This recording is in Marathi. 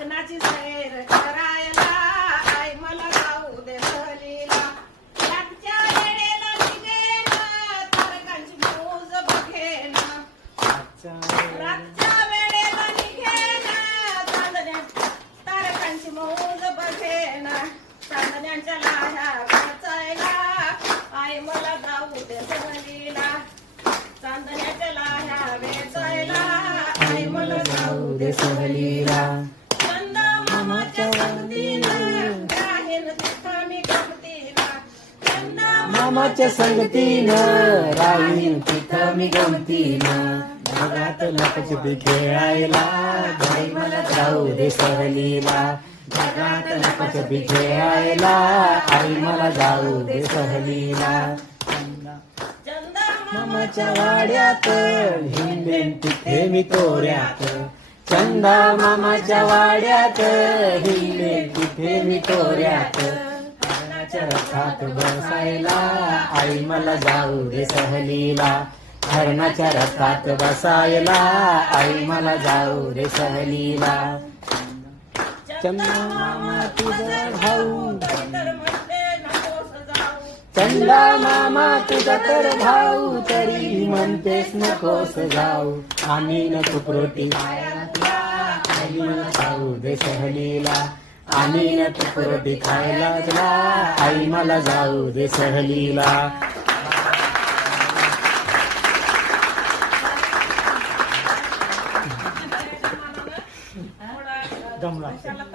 लग्नाची सैर करायला आई मला जाऊ दे सहलीला रातच्या वेळेला निघेना तारकांची मौज बघेना रातच्या वेळेला निघेना तारकांची मौज बघेना चांदण्यांच्या लाह्या वाचायला आई मला जाऊ दे सहलीला चांदण्याच्या लाह्या वेचायला आई मला जाऊ दे सहलीला चंदा मामाच्या संगतीनं राहीन तिथं मी गमतीला चंदा मामाच्या संगतीनं राहीन तिथं मी गमतीनं जगात लपछपी खेळायला आई मला जाऊ दे सहलीला जगात लपछपी खेळायला आई मला जाऊ दे सहलीला मामाच्या वाड्यात हिंडेन तिथे मी तोऱ्यात चंदा मामाच्या वाड्यात हिंडेन तिथे मी तोऱ्यात हरणाच्या रथात बसायला आई मला जाऊ दे सहलीला हरणाच्या रथात बसायला आई मला जाऊ दे सहलीला चंदा मामा तुझा भाऊ चंदा मामा तुझा तर भाऊ तरी म्हणतेस नकोस जाऊ आम्ही न तुपरोटी खायला आई मला जाऊ दे सहलीला आम्ही न तुपरोटी खायला आई मला जाऊ दे सहलीला दम लागतो